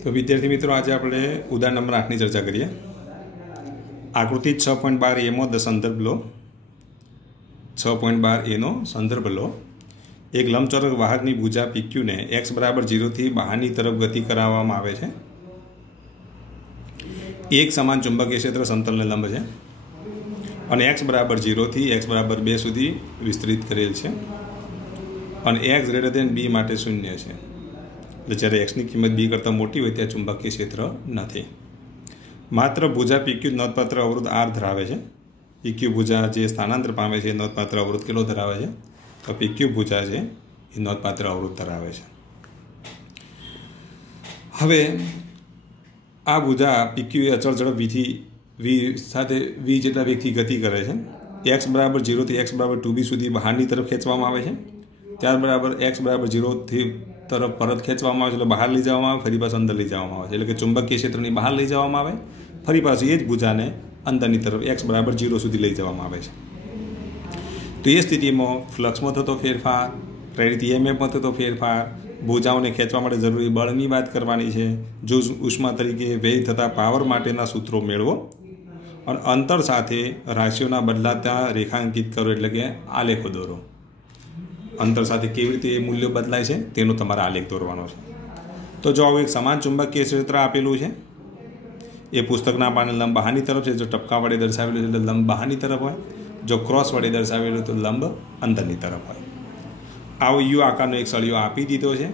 तो विद्यार्थी मित्रों आज આપણે ઉદાહરણ નંબર 8 ની ચર્ચા કરીએ। આકૃતિ 6.12 A માં સંદર્ભ લો। 6.12 A નો સંદર્ભ લો। એક લંબચોરસ વાહકની ભુજા PQ ને x = 0 થી બહારની તરફ ગતિ કરાવવામાં આવે છે। એક સમાન ચુંબકીય ક્ષેત્ર સમતલને લંબ છે અને x = 0 થી x = 2 સુધી વિસ્તૃત કરેલ છે અને x > b માટે 0 છે। એટલે જ્યારે એક્સની કિંમત બી કરતાં મોટી હોય ત્યાં ચુંબકીય ક્ષેત્ર નથી। માત્ર ભુજા PQ નોંધપાત્ર અવરોધ R ધરાવે છે। PQ ભુજા જે સ્થાનાંતર પામે છે નોંધપાત્ર અવરોધ કેટલો ધરાવે છે? તો PQ ભુજા છે એ નોંધપાત્ર અવરોધ ધરાવે છે। હવે આ ભુજા PQ એ અચળ ઝડપ v સાથે v જેટલા વેગથી ગતિ કરે છે। x = 0 થી x = 2b સુધી બહારની તરફ ખેંચવામાં આવે છે। ત્યારબાદ x = 0 થી तरफ परत खेचवामां आवे छे, बहार लई जवामां आवे, फरी पाछुं अंदर लई जवामां आवे छे। એટલે કે ચુંબકીય ક્ષેત્રની બહાર લઈ જવામાં આવે, ફરી પાછું એ જ ભુજાને અંદરની તરફ x = 0 સુધી લઈ જવામાં આવે છે। તો એ સ્થિતિમાં ફ્લક્સમાં થતો ફેરફાર, પ્રેરિત EMFમાં થતો ફેરફાર, ભુજાઓને ખેંચવા માટે જરૂરી બળની વાત કરવાની છે, જો ઉષ્મા તરીકે વ્યય થતા પાવર માટેના સૂત્રો મેળવો અને અંતર સાથે રાશિઓના બદલાતા રેખાંકિત કરો, એટલે કે આલેખો દોરો। अंतर साथे केवी रीते मूल्य बदलाय छे तेनो तमारे आलेख दौरवानो छे। तो जो आवुं एक समान चुंबकीय क्षेत्र आपेलुं छे ए पुस्तकना पाने लंब बहारनी तरफ छे। जो टपका वडे दर्शावेलुं छे એટલે लंब बहारनी तरफ होय, जो क्रॉस वडे दर्शावेलुं तो लंब अंदरनी तरफ होय। आवो यू आकारनो एक सळियो आपी दीधो छे।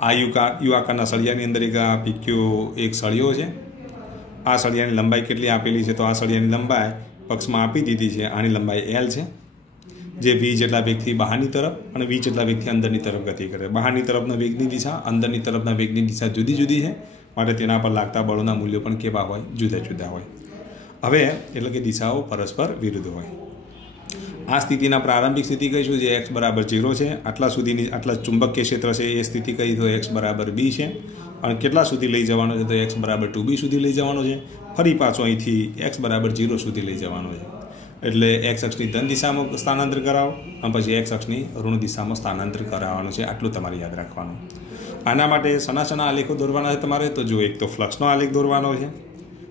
आ यू आकारना सळियानी अंदर एक PQ एक सळियो छे। आ सळियानी लंबाई केटली आपेली छे? तो आ सळियानी लंबाई पक्षमां आपी दीधी छे। आनी लंबाई L छे, जे v જેટલા વેગથી બહારની તરફ અને v જેટલા વેગથી અંદરની તરફ ગતિ કરે। બહારની તરફના વેગની દિશા અંદરની તરફના વેગની દિશા જુદી જુદી છે, માટે તેના પર લાગતા બળોના મૂલ્યો પણ કેવા હોય? જુદા જુદા હોય। હવે એટલે કે દિશાઓ પરસ્પર વિરુદ્ધ હોય। આ સ્થિતિના પ્રારંભિક સ્થિતિ કહીશું જે x = 0 છે। આટલા સુધીની આટલા ચુંબકીય ક્ષેત્ર છે એ સ્થિતિ કઈ તો x = b છે અને કેટલા સુધી લઈ જવાનો છે? તો x = 2b સુધી લઈ જવાનો છે। ફરી પાછો અહીંથી x = 0 સુધી લઈ જવાનો છે। એટલે x અક્ષની ધન દિશામાં સ્થાનાંતર કરાવો અને પછી x અક્ષની ઋણ દિશામાં સ્થાનાંતર કરાવવાનું છે। આટલું તમારે યાદ રાખવાનું। આના માટે શના આલેખો દોરવાના છે તમારે? તો જો એક તો ફ્લક્સનો આલેખ દોરવાનો છે,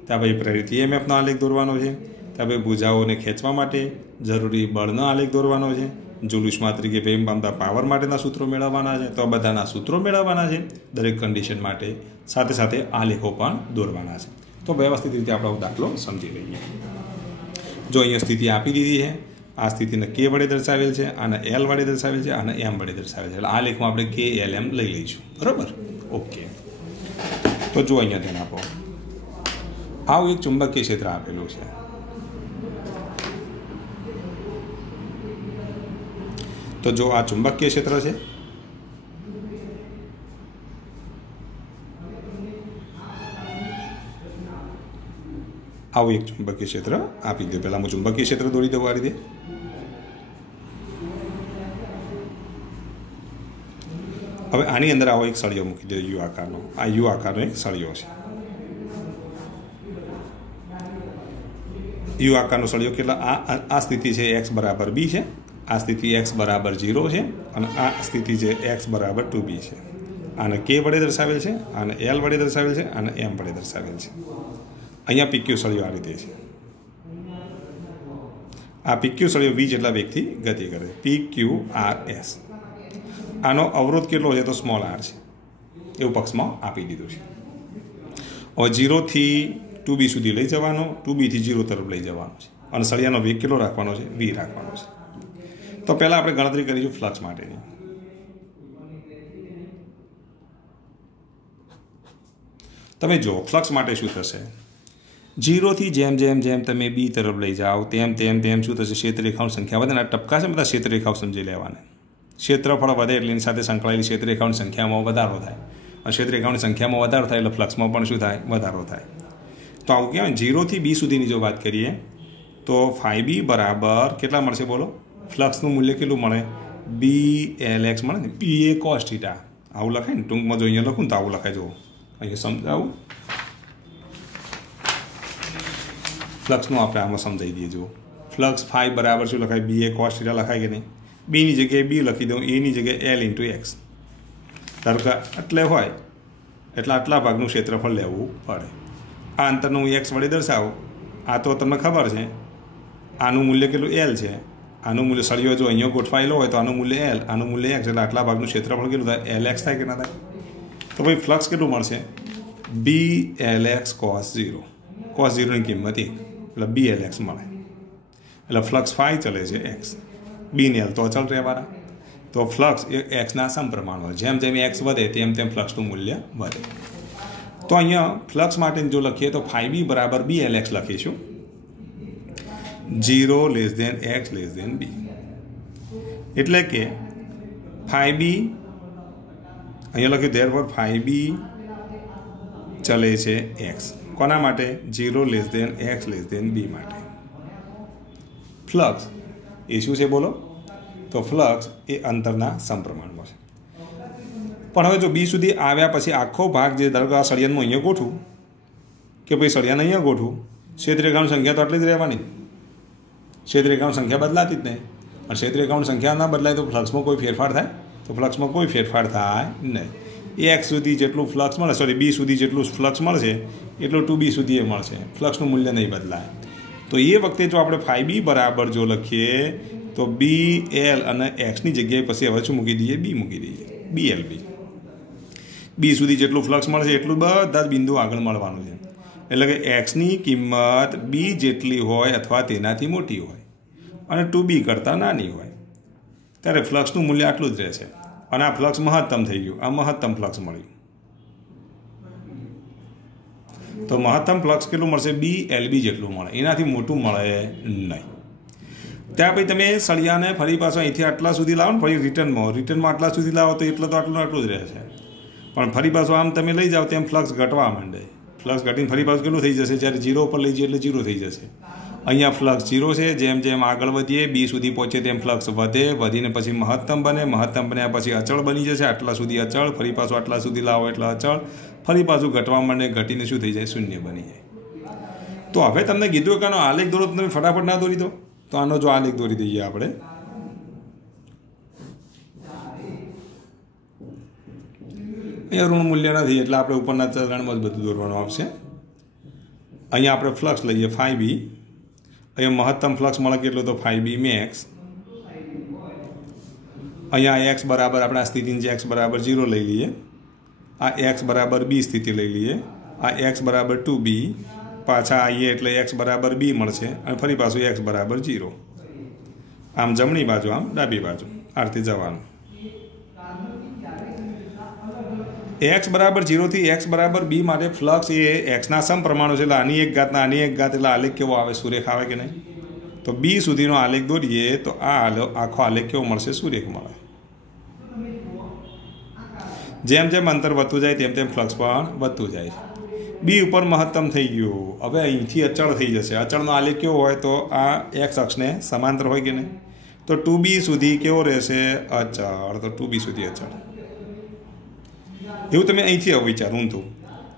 ત્યાં પછી પ્રેરિત EMFનો આલેખ દોરવાનો છે, ત્યાં પછી ભુજાઓને ખેંચવા માટે જરૂરી બળનો આલેખ દોરવાનો છે, જૂલ ઉષ્મા તરીકે વ્યય પામતા પાવર માટેના સૂત્રો મેળવવાના છે। તો આ બધાના સૂત્રો મેળવવાના છે દરેક કન્ડિશન માટે, સાથે સાથે આલેખો પણ દોરવાના છે। તો વ્યવસ્થિત રીતે આપણો દાખલો સમજી લઈએ। जो अहीं स्थिति आपी दीधी है, आ स्थिति ने K वडे दर्शावेल है, आने L वडे दर्शावेल है, आने M वडे दर्शावेल है। आ लेखमां आपणे K L M लई लईशुं, बराबर? ओके। तो जो अहीं ध्यान आपो, आवुं एक चुंबकीय क्षेत्र आपेलुं छे। तो जो आ चुंबकीय क्षेत्र छे आवुं एक चुंबकीय क्षेत्र आपी दो। पहला मैं चुंबकीय क्षेत्र दौरी दऊं आ रीते। हवे आनी अंदर आवो एक सळियो मूकी दो यू आकारनो। आ यू आकारनो एक सळियो छे। यू आकारनो सळियो केटला आ स्थिति छे x = b छे, आ स्थिति x = 0 छे અને આ સ્થિતિ છે x = 2b છે। આને k વડે દર્શાવેલ છે, આને l વડે દર્શાવેલ છે, આને m વડે દર્શાવેલ છે। અહીંયા PQ સળિયો આ રીતે છે। આ PQ સળિયો v જેટલા વેગથી ગતિ કરે, PQRS। આનો અવરોધ કેટલો છે? તો સ્મોલ r છે, એવું પક્ષમાં આપી દીધું છે। હવે 0 થી 2b સુધી લઈ જવાનો, 2b થી 0 તરફ લઈ જવાનો છે અને સળિયાનો વેગ કેટલો રાખવાનો છે? v રાખવાનો છે। તો પહેલા આપણે ગણતરી કરીશું ફ્લક્સ માટેની। તમે જો ફ્લક્સ માટે શું થશે? 0 થી જેમ જેમ જેમ તમે b तरफ લઈ જાઓ તેમ તેમ તેમ શું થશે? ક્ષેત્રરેખાઓની સંખ્યા વધે। ટપકા છે બધા ક્ષેત્રરેખાઓ સમજી લેવાના। ક્ષેત્રફળ વધે એટલે એની સાથે સંકળાયેલી ક્ષેત્રરેખાઓની સંખ્યામાં વધારો થાય અને ક્ષેત્રરેખાઓની સંખ્યામાં વધારો થાય એટલે ફ્લક્સમાં પણ શું થાય? વધારો થાય। તો આવું કહેવાય 0 થી b સુધીની જો વાત કરીએ તો φb બરાબર કેટલા મળશે? બોલો, ફ્લક્સનું મૂલ્ય કેટલું મળે? BLX મળે ને, B એ cos θ। આવું લખાય ને ટૂંકમાં, જો અહીંયા લખું ને તો આવું લખાય। જો અહીંયા સમજાવું, ફ્લક્સનું આપણે આમાં સમજાવી દઈએ। જો ફ્લક્સ φ બરાબર શું લખાય? B એ cos θ લખાય કે નહીં? B ની જગ્યાએ B લખી દઉં, A ની જગ્યાએ L × X। ધારો કે એટલે હોય એટલે આટલા ભાગનું ક્ષેત્રફળ લેવું પડે. આ અંતરનું હું એક્સ વડે દર્શાવું. આ તો તમને ખબર છે આનું મૂલ્ય કેટલું એલ છે. આનું મૂલ્ય સળિયો જો અહીંયા ગોઠવાયેલો હોય તો આનું મૂલ્ય એલ, આનું મૂલ્ય એક્સ, એટલે આટલા ભાગનું ક્ષેત્રફળ કેટલું થાય? એલ એક્સ થાય કે ના થાય? તો ભાઈ ફ્લક્સ કેટલું મળશે? B L X cos 0. Cos 0ની કિંમત 1 એટલે બી એલ એક્સ મળે. એટલે ફ્લક્સ ફાઈ ચલે છે એક્સ. બી ને એલ તો અચળ રહેવાના. તો ફ્લક્સ એ એક્સના સમપ્રમાણ હોય. જેમ જેમ એક્સ વધે તેમ તેમ ફ્લક્સનું મૂલ્ય વધે. તો અહીંયા ફ્લક્સ માટે જો લખીએ તો ફાઈ બી બરાબર બી એલ એક્સ લખીશું. 0 less than X less than B. એટલે કે ફાઈ બી અહીંયા લખ્યું ધેરફોર ફાઈ બી ચલે છે એક્સ. કોના માટે? 0 less than X less than B માટે. ફ્લક્સ એ શું છે બોલો? તો ફ્લક્સ એ અંતરના સમપ્રમાણમાં છે. પણ હવે જો બી સુધી આવ્યા પછી આખો ભાગ જે ધારો કે આ સળિયાનું અહીંયા ગોઠવું કે ભાઈ સળિયાને અહીંયા ગોઠવું, ક્ષેત્રરેખાની સંખ્યા તો આટલી જ રહેવાની. ક્ષેત્રરેખાની સંખ્યા બદલાતી જ નહીં. અને ક્ષેત્રરેખાની સંખ્યા ના બદલાય તો ફ્લક્સમાં કોઈ ફેરફાર થાય? તો ફ્લક્સમાં કોઈ ફેરફાર થાય નહીં. એક્સ સુધી જેટલું ફ્લક્સ મળે, બી સુધી જેટલું ફ્લક્સ મળશે એટલું 2b સુધી એ મળશે. ફ્લક્સનું મૂલ્ય નહીં બદલાય. તો એ વખતે જો આપણે ફાઈ બી બરાબર જો લખીએ તો બી એલ અને એક્સની જગ્યાએ પછી હવે શું મૂકી દઈએ? બી મૂકી દઈએ. B L B. બી સુધી જેટલું ફ્લક્સ મળશે એટલું બધા જ બિંદુ આગળ મળવાનું છે. એટલે કે એક્સની કિંમત બી જેટલી હોય અથવા તેનાથી મોટી હોય અને 2b કરતાં નાની હોય ત્યારે ફ્લક્સનું મૂલ્ય આટલું જ રહેશે. અને આ ફ્લક્સ મહત્તમ થઈ ગયું. આ મહત્તમ ફ્લક્સ મળ્યું. તો મહત્તમ ફ્લક્સ કેટલું મળશે? બી એલ બી જેટલું મળે. એનાથી મોટું મળે નહીં. ત્યાં પછી તમે સળિયાને ફરી પાછો અહીંથી આટલા સુધી લાવો ને, ફરી રિટર્નમાં આટલા સુધી લાવો તો આટલું જ રહેશે. પણ ફરી પાછું આમ તમે લઈ જાઓ તેમ ફ્લક્સ ઘટવા માંડે. ફ્લક્સ ઘટીને ફરી પાછું કેટલું થઈ જશે? જ્યારે 0 પર લઈ જઈએ એટલે 0 થઈ જશે. અહીંયા ફ્લક્સ 0 છે. જેમ જેમ આગળ વધીએ બી સુધી પહોંચે તેમ ફ્લક્સ વધે. વધીને પછી મહત્તમ બને. મહત્તમ બન્યા પછી અચળ બની જશે. આટલા સુધી અચળ, ફરી પાછું આટલા સુધી લાવો એટલે અચળ, ફરી પાછું ઘટવા માંડે. ઘટીને શું થઈ જાય? શૂન્ય બની જાય. તો હવે તમને કીધું કે આનો આલેખ દોરો, તમે ફટાફટ ના દોરી દો. તો આનો જો આલેખ દોરી દઈએ આપણે. અહીંયા ઋણ મૂલ્ય નથી એટલે આપણે ઉપરના ચરણમાં જ બધું દોરવાનું આવશે. અહીંયા આપણે ફ્લક્સ લઈએ ફાઈ બી. અહીંયા મહત્તમ ફ્લક્સ મળે કેટલું? તો ફાઈ બી મેક્સ. અહીંયા એક્સ બરાબર આપણે આ સ્થિતિની જે એક્સ બરાબર 0 લઈ લઈએ. આ એક્સ બરાબર બી સ્થિતિ લઈ લઈએ. આ એક્સ બરાબર 2b. પાછા આવીએ એટલે એક્સ બરાબર બી મળશે અને ફરી પાછું એક્સ બરાબર 0. આમ જમણી બાજુ, આમ ડાબી બાજુ, આ રીતે જવાનું. એક્સ બરાબર 0 થી એક્સ બરાબર બી માટે ફ્લક્સ એ એક્સના સમપ્રમાણો છે. એટલે આની એક ઘાતના આની એક ઘાત, એટલે આલેખ કેવો આવે? સુરેખ આવે કે નહીં? તો બી સુધીનો આલેખ દોરીએ તો આ આખો આલેખ કેવો મળશે? સુરેખ મળે. જેમ જેમ અંતર વધતું જાય તેમ તેમ ફ્લક્સ પણ વધતું જાય. બી ઉપર મહત્તમ થઈ ગયું. હવે અહીંથી અચળ થઈ જશે. અચળનો આલેખ કેવો હોય? તો આ એક્સ અક્ષને સમાંતર હોય કે નહીં? તો 2b સુધી કેવો રહેશે? અચળ. તો 2b સુધી અચળ. એવું તમે અહીંથી આવું વિચાર ઊંધું.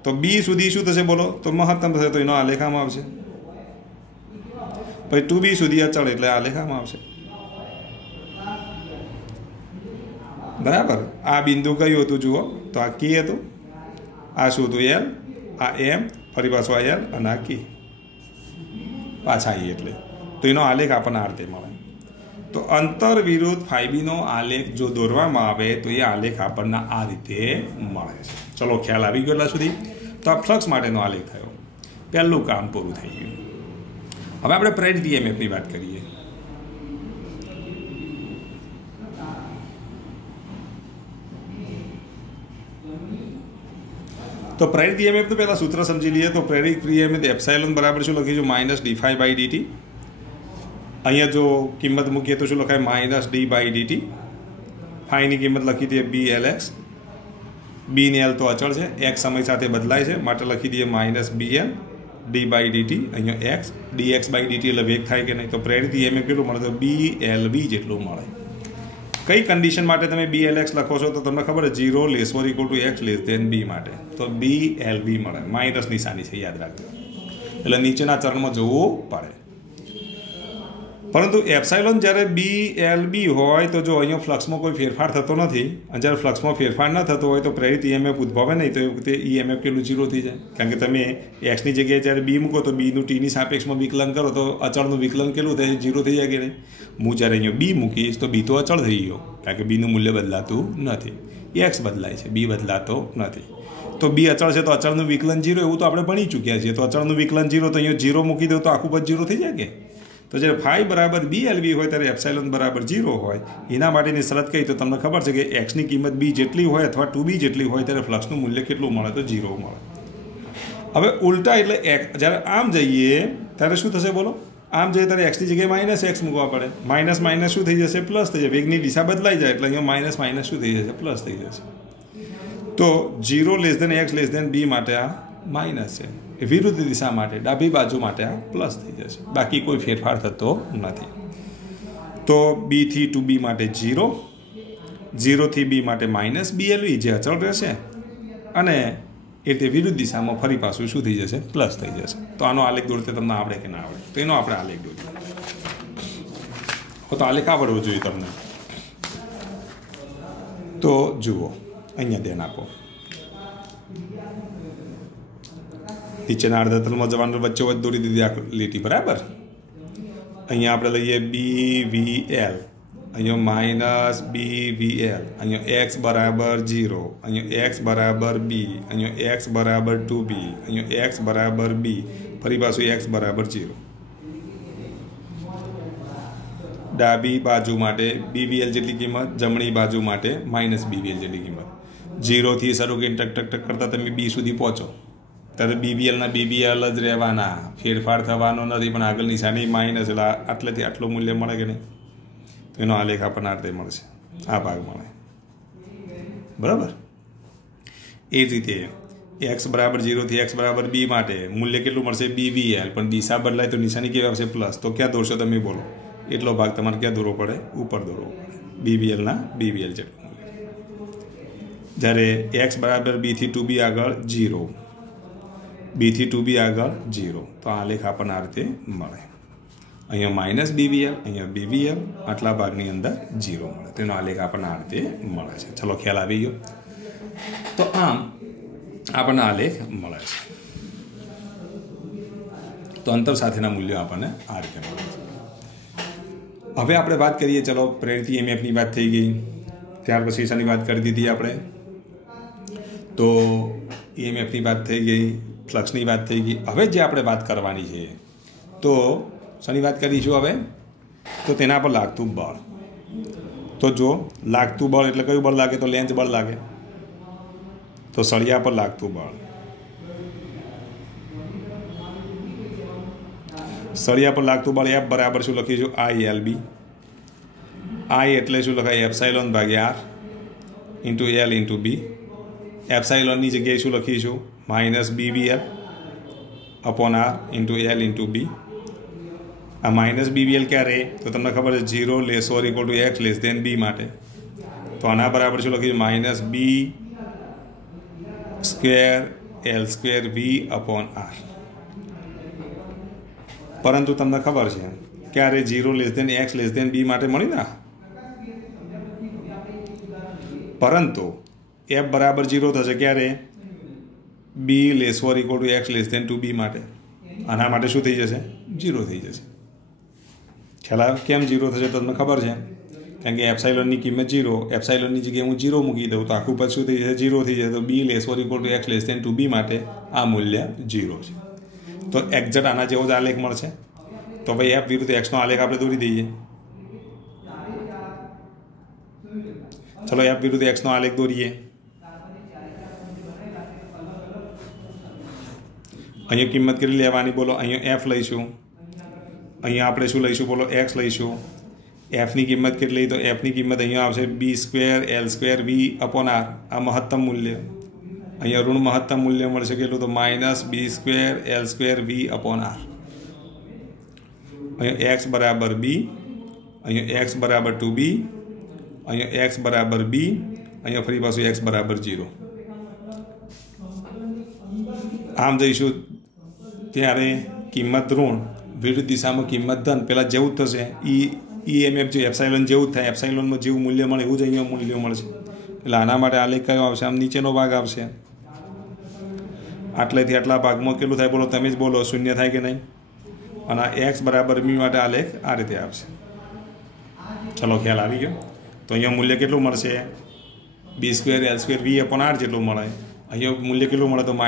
તો બી સુધી શું થશે બોલો? તો મહત્તમ થશે. તો એનો આલેખામાં આવશે. પછી 2b સુધી અચળ એટલે આલેખામાં આવશે. બરાબર. આ બિંદુ કયું હતું જુઓ? તો આ કી હતું. આ શું હતું? એલ. આ એમ. ફરી પાછું આ એલ અને આ કી. પાછા ઈ એટલે તો એનો આલેખ આપણને આ રીતે મળે. તો અંતર વિરુદ્ધ ફાઈબીનો આલેખ જો દોરવામાં આવે તો એ આલેખ આપણને આ રીતે મળે છે. ચલો ખ્યાલ આવી ગયો એટલા સુધી. તો આ ફ્લક્સ માટેનો આલેખ થયો. પહેલું કામ પૂરું થઈ ગયું. હવે આપણે પ્રેરિત EMFની વાત કરીએ. તો પ્રેરિત EMF તો પહેલાં સૂત્ર સમજી લઈએ. તો પ્રેરિત EMF એપ્સાઇલોન બરાબર શું લખીશું? -d∅/dt. અહીંયા જો કિંમત મૂકીએ તો શું લખાય? -d/dt. ફાઈની કિંમત લખી દઈએ BLX. બી ને એલ તો અચળ છે. એક્સ સમય સાથે બદલાય છે માટે લખી દઈએ -BL d/dt. અહીંયા એક્સ dx/dt એટલે વેગ થાય કે નહીં? તો પ્રેરિત EMF કેટલું મળે? તો BLV જેટલું મળે. કઈ કન્ડિશન માટે તમે BLX લખો છો? તો તમને ખબર છે 0 ≤ x b માટે. તો BLV મળે. માઇનસ નિશાની છે, યાદ રાખજો. એટલે નીચેના ચરણમાં જવું પડે. પરંતુ એપ્સાઇલોન જ્યારે BLB હોય તો જો અહીંયા ફ્લક્સમાં કોઈ ફેરફાર થતો નથી અને જ્યારે ફ્લક્સમાં ફેરફાર ન થતો હોય તો પ્રેરિત EMF ઉદ્ભવે નહીં, તો એ વખતે EMF કેટલું 0 થઈ જાય. કારણ કે તમે એક્સની જગ્યાએ જ્યારે બી મૂકો તો બીનું ટીની સાપેક્ષમાં વિકલન કરો તો અચળનું વિકલન કેટલું થાય? 0 થઈ જાય કે નહીં? હું જ્યારે અહીંયા બી મૂકીશ તો બી તો અચળ થઈ ગયો, કારણ કે બીનું મૂલ્ય બદલાતું નથી. એક્સ બદલાય છે, બી બદલાતો નથી. તો બી અચળ છે તો અચળનું વિકલન 0, એવું તો આપણે ભણી ચૂક્યા છીએ. તો અચળનું વિકલન 0, તો અહીંયા 0 મૂકી દો તો આખું પદ 0 થઈ જાય કે? તો જ્યારે ફાઈ બરાબર BLB હોય ત્યારે એપ્સાઇલોન બરાબર 0 હોય. એના માટેની શરત કહી તો તમને ખબર છે કે એક્સની કિંમત બી જેટલી હોય અથવા 2b જેટલી હોય ત્યારે ફ્લક્સનું મૂલ્ય કેટલું મળે? તો 0 મળે. હવે ઉલટા એટલે જ્યારે આમ જઈએ ત્યારે શું થશે બોલો? આમ જઈએ ત્યારે એક્સની જગ્યાએ -x મૂકવા પડે. માઇનસ માઇનસ શું થઈ જશે? પ્લસ થઈ જાય. વેગની દિશા બદલાઈ જાય એટલે અહીંયા માઇનસ માઇનસ શું થઈ જશે? પ્લસ થઈ જશે. તો 0 x b માટે આ માઇનસ છે, વિરુદ્ધ દિશા માટે ડાબી બાજુ માટે આ પ્લસ થઈ જશે. બાકી કોઈ ફેરફાર થતો નથી. તો b થી 2b માટે 0, 0 થી b માટે -BLB જે અચળ રહેશે, અને એ રીતે વિરુદ્ધ દિશામાં ફરી પાછું શું થઈ જશે? પ્લસ થઈ જશે. તો આનો આલેખ દોરતે તમને આવડે કે ના આવડે? તો એનો આપણે આલેખ દોરીએ. તો આલેખ આવડવો જોઈએ તમને. તો જુઓ, અહીંયા ધ્યાન આપો. નીચેના અર્ધતલમાં જવાનું વચ્ચે વચ્ચે દોરી દીધી આ લીટી, બરાબર. અહીંયા આપણે લઈએ BVL, અહીંયા -BVL, અહીંયા x બરાબર 0, અહીંયા x બરાબર b, અહીંયા x બરાબર 2b, અહીંયા x બરાબર b, ફરી પાછું x બરાબર 0. ડાબી બાજુ માટે BVL જેટલી કિંમત, જમણી બાજુ માટે -BVL જેટલી કિંમત. 0 થી શરૂ કરીને ટક ટક ટક કરતા તમે b સુધી પહોંચો ત્યારે BVLના BVL જ રહેવાના, ફેરફાર થવાનો નથી. પણ આગળ નિશાની માઇનસ એટલે આટલેથી આટલું મૂલ્ય મળે કે નહીં? તો એનો આલેખ આપણને આ રીતે મળશે, આ ભાગ મળે, બરાબર. એ જ રીતે x બરાબર 0 થી x બરાબર b માટે મૂલ્ય કેટલું મળશે? BVL. પણ દિશા બદલાય તો નિશાની કેવી આવશે? પ્લસ. તો ક્યાં દોરશો તમે બોલો? એટલો ભાગ તમારે ક્યાં દોરવો પડે? ઉપર દોરવો પડે, BVLના BVL જેટલું. જ્યારે x બરાબર b થી 2b આગળ 0, b થી 2b આગળ 0, તો આ આલેખ આપણને આ રીતે મળે. અહીંયા -BVL, અહીંયા BVL, આટલા ભાગની અંદર 0 મળે. તેનો આલેખ આપણને આ રીતે મળે છે. ચલો, ખ્યાલ આવી ગયો? તો આમ આપણને આલેખ મળે છે. તો અંતર સાથેના મૂલ્યો આપણને આ રીતે મળે છે. હવે આપણે વાત કરીએ, ચલો, પ્રેરિત EMFની વાત થઈ ગઈ, ત્યાર પછી શાની વાત કરી દીધી આપણે? તો EMFની વાત થઈ ગઈ, ફ્લક્સની વાત થઈ ગઈ. હવે જે આપણે વાત કરવાની છે, તો શાની વાત કરીશું હવે? તો તેના પર લાગતું બળ. તો જો લાગતું બળ એટલે કયું બળ લાગે? તો લેન્ઝ બળ લાગે. તો સળિયા પર લાગતું બળ, સળિયા પર લાગતું બળ F બરાબર શું લખીશું? ILB. I એટલે શું લખાય? એપ્સાઇલોન ભાગ્યા R into L into B. એપ્સાઇલોનની જગ્યાએ શું લખીશું? -BVL upon R into L into B. આ -BVL ક્યારે? તો તમને ખબર છે 0 < x b માટે. તો આના બરાબર શું લખીશું? -B square L square V upon R. પરંતુ તમને ખબર છે ક્યારે 0 < x b માટે મળી ના? પરંતુ F બરાબર 0 થશે ક્યારે? b < x <2b માટે. આના માટે શું થઈ જશે? 0 થઈ જશે. ખ્યાલ કેમ 0 થશે? તમને ખબર છે, કારણ કે એપ્સાઇલોનની કિંમત 0, એપ્સાઇલોનની જગ્યાએ હું 0 મૂકી દઉં તો આખું પદ શું થઈ જશે? 0 થઈ જાય. તો b < x <2b માટે આ મૂલ્ય 0 છે. તો એક્ઝેક્ટ આના જેવો જ આલેખ મળશે. તો ભાઈ F વિરુદ્ધ x નો આલેખ આપણે દોરી દઈએ. ચલો, F વિરુદ્ધ x નો આલેખ દોરીએ. અહીંયા કિંમત કેટલી લેવાની બોલો? અહીંયા F લઈશું, અહીંયા આપણે શું લઈશું બોલો? x લઈશું. Fની કિંમત કેટલી? તો Fની કિંમત અહીંયા આવશે b square L square V upon R. આ મહત્તમ મૂલ્ય. અહીંયા ઋણ મહત્તમ મૂલ્ય મળશે કેટલું? તો -b square L square V upon R. અહીંયા x બરાબર b, અહીંયા x બરાબર 2b, અહીંયા x બરાબર b, અહીંયા ફરી પાછું x બરાબર 0. આમ જઈશું ત્યારે કિંમત ઋણ વિરુદ્ધ દિશામાં કિંમત ધન પહેલાં જેવું જ થશે EMF જે એપ્સાઇલોન જેવું જ થાય એપ્સાઇલોનમાં જેવું મૂલ્ય મળે એવું જ અહીંયા મૂલ્ય મળશે એટલે આના માટે આલેખ કયો આવશે આમ નીચેનો ભાગ આવશે આટલેથી આટલા ભાગમાં કેટલું થાય બોલો તમે જ બોલો શૂન્ય થાય કે નહીં અને x બરાબર b માટે આલેખ આ રીતે આવશે ચલો ખ્યાલ આવી ગયો તો અહીંયા મૂલ્ય કેટલું મળશે b² l² v/r જેટલું મળે અહીંયા મૂલ્ય કેટલું મળે તો -b²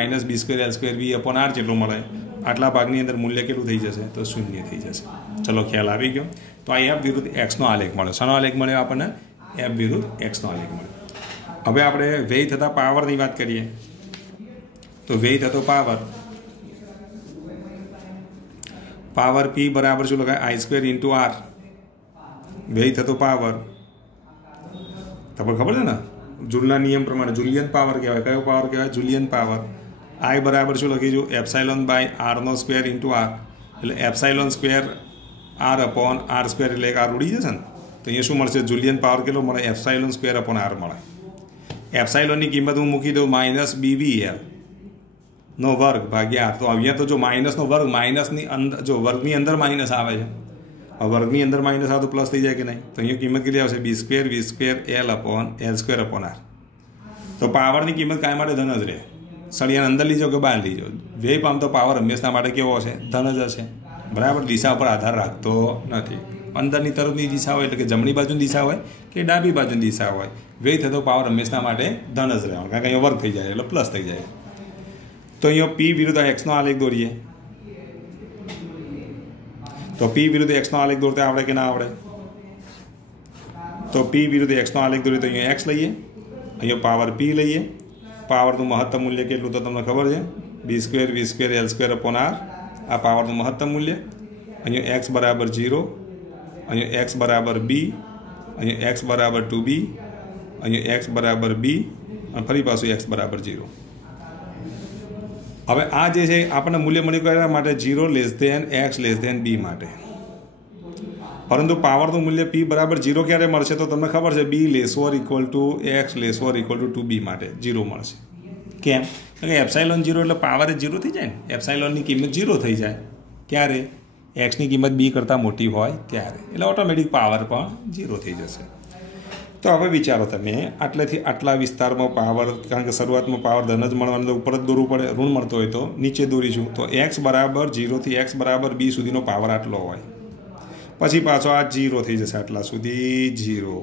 l² v/r જેટલું મળે આટલા ભાગની અંદર મૂલ્ય કેટલું થઈ જશે તો શૂન્ય થઈ જશે ચલો ખ્યાલ આવી ગયો તો આ f વિરુદ્ધ x નો આલેખ મળ્યો શાનો આલેખ મળ્યો આપણને f વિરુદ્ધ x નો આલેખ મળ્યો હવે આપણે વ્યય થતા પાવરની વાત કરીએ તો વ્યય થતો પાવર p બરાબર શું લખાય I² × r વ્યય થતો પાવર તમને ખબર છે ને જુલના નિયમ પ્રમાણે જુલિયન પાવર કહેવાય કયો પાવર કહેવાય જુલિયન પાવર I બરાબર શું લખીશું ε/r² × r એટલે ε² r/r² એટલે એક r ઉડી જશે ને તો અહીંયા શું મળશે જુલિયન પાવર કેટલો મળે ε² r મળે એપ્સાઇલોનની કિંમત હું મૂકી દઉં -bvl નો વર્ગ ભાગ્યા r તો અહીંયા તો જો માઇનસનો વર્ગ માઇનસની અંદર જો વર્ગની અંદર માઇનસ આવે છે વર્ગની અંદર માઇનસ આવે તો પ્લસ થઈ જાય કે નહીં તો અહીંયા કિંમત કેટલી આવશે b² v² l/l² r તો પાવરની કિંમત કાંઈ માટે ધન જ રહે સળિયાને અંદર લીજો કે બહાર લીજો વ્યય પામતો પાવર હંમેશા માટે કેવો હશે ધન જ હશે બરાબર દિશા પર આધાર રાખતો નથી અંદરની તરફની દિશા હોય એટલે કે જમણી બાજુની દિશા હોય કે ડાબી બાજુની દિશા હોય વ્યય થતો પાવર હંમેશા માટે ધન જ રહેવાનો કારણ કે અહીંયા વર્ગ થઈ જાય એટલે પ્લસ થઈ જાય તો અહીંયા p વિરુદ્ધ x નો આલેખ દોરીએ તો p વિરુદ્ધ x નો આલેખ દોરતા આવડે કે ના આવડે તો p વિરુદ્ધ x નો આલેખ દોરીએ તો અહીંયા x લઈએ અહીંયા પાવર p લઈએ પાવરનું મહત્તમ મૂલ્ય કેટલું તો તમને ખબર છે b² v² l² r આ પાવરનું મહત્તમ મૂલ્ય અહીંયા x બરાબર 0 અહીંયા x બરાબર b અહીંયા x બરાબર 2b અહીંયા x બરાબર b અને ફરી પાછું x બરાબર 0 હવે આ જે છે આપણને મૂલ્ય મળ્યું કરવા માટે 0 < x < b માટે પરંતુ પાવરનું મૂલ્ય p બરાબર 0 ક્યારે મળશે તો તમને ખબર છે b < x < 2b માટે 0 મળશે કેમ કારણ કે એપ્સાઇલોન 0 એટલે પાવર 0 થઈ જાય ને એપ્સાઇલોનની કિંમત 0 થઈ જાય ક્યારે એક્સની કિંમત b કરતાં મોટી હોય ત્યારે એટલે ઓટોમેટિક પાવર પણ 0 થઈ જશે તો હવે વિચારો તમે આટલેથી આટલા વિસ્તારમાં પાવર કારણ કે શરૂઆતમાં પાવર ધન જ મળવાનું તો ઉપર જ દોરવું પડે ઋણ મળતો હોય તો નીચે દોરીશું તો x બરાબર 0 થી x બરાબર b સુધીનો પાવર આટલો હોય પછી પાછો આ 0 થઈ જશે આટલા સુધી 0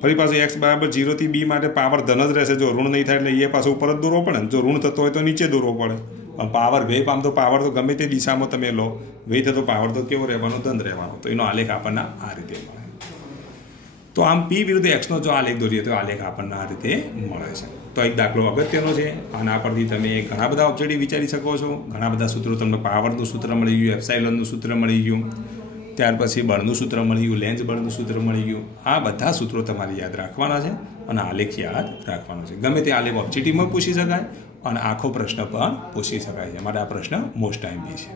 ફરી પાછું x બરાબર 0 થી b માટે પાવર ધન જ રહેશે જો ઋણ નહીં થાય એટલે એ પાછું ઉપર જ દોરવો પડે ને જો ઋણ થતો હોય તો નીચે દોરવો પડે પણ પાવર વ્યય પામતો પાવર તો ગમે તે દિશામાં તમે લો વ્યય થતો પાવર તો કેવો રહેવાનો ધન રહેવાનો તો એનો આલેખ આપણને આ રીતે મળે તો આમ p વિરુદ્ધ x નો જો આલેખ દોરીએ તો આલેખ આપણને આ રીતે મળે છે તો એક દાખલો અગત્યનો છે આના પરથી તમે ઘણા બધા ઓબ્જેક્ટિવ વિચારી શકો છો ઘણા બધા સૂત્રો તમને પાવરનું સૂત્ર મળી ગયું એપ્સાઇલોનનું સૂત્ર મળી ગયું ત્યાર પછી બળનું સૂત્ર મળી ગયું લેન્ઝ બળનું સૂત્ર મળી ગયું આ બધા સૂત્રો તમારે યાદ રાખવાના છે અને આલેખ યાદ રાખવાનો છે ગમે તે આલેખ ઓબ્જેક્ટિવમાં પૂછી શકાય અને આખો પ્રશ્ન પણ પૂછી શકાય છે માટે આ પ્રશ્ન મોસ્ટ ટાઈમ બી છે